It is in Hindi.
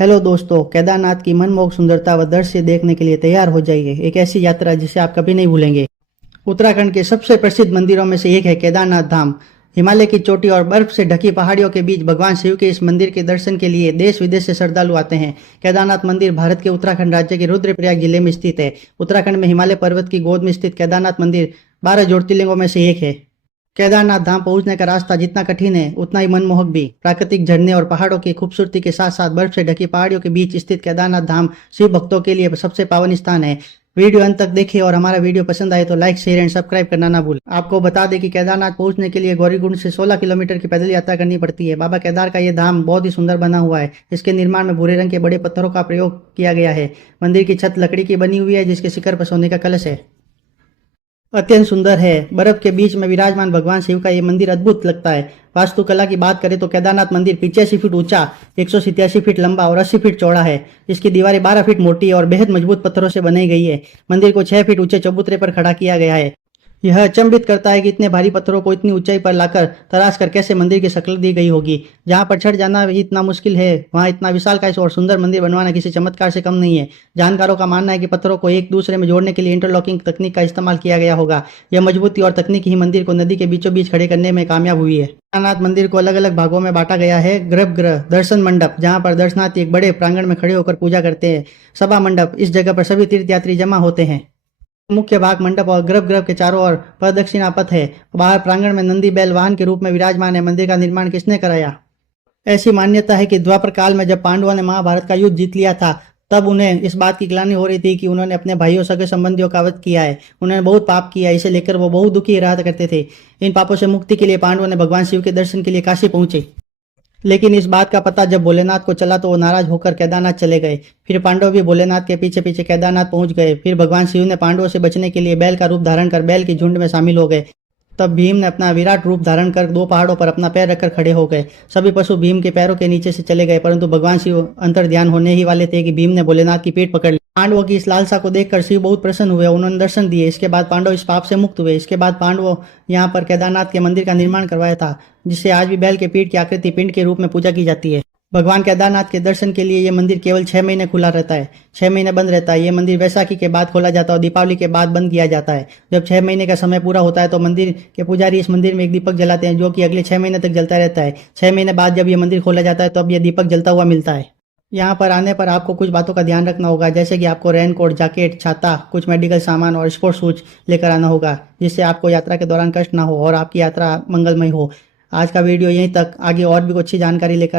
हेलो दोस्तों, केदारनाथ की मनमोहक सुंदरता व दृश्य देखने के लिए तैयार हो जाइए। एक ऐसी यात्रा जिसे आप कभी नहीं भूलेंगे। उत्तराखंड के सबसे प्रसिद्ध मंदिरों में से एक है केदारनाथ धाम। हिमालय की चोटी और बर्फ से ढकी पहाड़ियों के बीच भगवान शिव के इस मंदिर के दर्शन के लिए देश विदेश से श्रद्धालु आते हैं। केदारनाथ मंदिर भारत के उत्तराखंड राज्य के रुद्रप्रयाग जिले में स्थित है। उत्तराखंड में हिमालय पर्वत की गोद में स्थित केदारनाथ मंदिर 12 ज्योतिर्लिंगों में से एक है। केदारनाथ धाम पहुंचने का रास्ता जितना कठिन है उतना ही मनमोहक भी। प्राकृतिक झरने और पहाड़ों की खूबसूरती के साथ साथ बर्फ से ढकी पहाड़ियों के बीच स्थित केदारनाथ धाम शिव भक्तों के लिए सबसे पावन स्थान है। वीडियो अंत तक देखिए और हमारा वीडियो पसंद आए तो लाइक शेयर एंड सब्सक्राइब करना ना भूलें। आपको बता दें कि केदारनाथ पहुंचने के लिए गौरीकुंड से 16 किलोमीटर की पैदल यात्रा करनी पड़ती है। बाबा केदार का ये धाम बहुत ही सुंदर बना हुआ है। इसके निर्माण में भूरे रंग के बड़े पत्थरों का प्रयोग किया गया है। मंदिर की छत लकड़ी की बनी हुई है जिसके शिखर पर सोने का कलश है। अत्यंत सुंदर है। बर्फ के बीच में विराजमान भगवान शिव का ये मंदिर अद्भुत लगता है। वास्तुकला की बात करें तो केदारनाथ मंदिर 85 फीट ऊंचा, 187 फीट लंबा और 80 फीट चौड़ा है। इसकी दीवारें 12 फीट मोटी और बेहद मजबूत पत्थरों से बनाई गई है। मंदिर को 6 फीट ऊंचे चबूतरे पर खड़ा किया गया है। यह अचंभित करता है कि इतने भारी पत्थरों को इतनी ऊंचाई पर लाकर तराश कर कैसे मंदिर की शक्ल दी गई होगी। जहां पर चढ़ जाना ही इतना मुश्किल है, वहां इतना विशालकाय और सुंदर मंदिर बनवाना किसी चमत्कार से कम नहीं है। जानकारों का मानना है कि पत्थरों को एक दूसरे में जोड़ने के लिए इंटरलॉकिंग तकनीक का इस्तेमाल किया गया होगा। यह मजबूती और तकनीक ही मंदिर को नदी के बीचों बीच खड़े करने में कामयाब हुई है। केदारनाथ मंदिर को अलग अलग भागों में बांटा गया है। गर्भगृह, दर्शन मंडप, जहां पर दर्शनार्थी एक बड़े प्रांगण में खड़े होकर पूजा करते हैं। सभा मंडप, इस जगह पर सभी तीर्थयात्री जमा होते हैं। मुख्य भाग मंडप और गर्भगृह के चारों ओर प्रदक्षिणा पथ है। बाहर प्रांगण में नंदी बैल वाहन के रूप में विराजमान है। मंदिर का निर्माण किसने कराया? ऐसी मान्यता है कि द्वापर काल में जब पांडवों ने महाभारत का युद्ध जीत लिया था, तब उन्हें इस बात की ग्लानि हो रही थी कि उन्होंने अपने भाइयों सगे संबंधियों का वध किया है। उन्होंने बहुत पाप किया, इसे लेकर वो बहुत दुखी रहा करते थे। इन पापों से मुक्ति के लिए पांडवों ने भगवान शिव के दर्शन के लिए काशी पहुंचे। लेकिन इस बात का पता जब भोलेनाथ को चला तो वो नाराज होकर केदारनाथ चले गए। फिर पांडव भी भोलेनाथ के पीछे पीछे केदारनाथ पहुंच गए। फिर भगवान शिव ने पांडवों से बचने के लिए बैल का रूप धारण कर बैल की झुंड में शामिल हो गए। तब भीम ने अपना विराट रूप धारण कर 2 पहाड़ों पर अपना पैर रखकर खड़े हो गए। सभी पशु भीम के पैरों के नीचे से चले गए, परंतु भगवान शिव अंतर ध्यान होने ही वाले थे कि भीम ने भोलेनाथ की पीठ पकड़ ली। पांडवों की इस लालसा को देखकर शिव बहुत प्रसन्न हुए। उन्होंने दर्शन दिए। इसके बाद पांडव इस पाप से मुक्त हुए। इसके बाद पांडवों यहाँ पर केदारनाथ के मंदिर का निर्माण करवाया था, जिसे आज भी बैल के पीठ की आकृति पिंड के रूप में पूजा की जाती है। भगवान केदारनाथ के दर्शन के लिए ये मंदिर केवल 6 महीने खुला रहता है। 6 महीने बंद रहता है। ये मंदिर वैसाखी के बाद खोला जाता है और दीपावली के बाद बंद किया जाता है। जब 6 महीने का समय पूरा होता है तो मंदिर के पुजारी इस मंदिर में एक दीपक जलाते हैं, जो कि अगले 6 महीने तक जलता रहता है। 6 महीने बाद जब ये मंदिर खोला जाता है तो अब यह दीपक जलता हुआ मिलता है। यहाँ पर आने पर आपको कुछ बातों का ध्यान रखना होगा, जैसे कि आपको रेनकोट, जैकेट, छाता, कुछ मेडिकल सामान और स्पोर्ट्स शूज लेकर आना होगा, जिससे आपको यात्रा के दौरान कष्ट ना हो और आपकी यात्रा मंगलमय हो। आज का वीडियो यहीं तक। आगे और भी कुछ अच्छी जानकारी लेकर आए।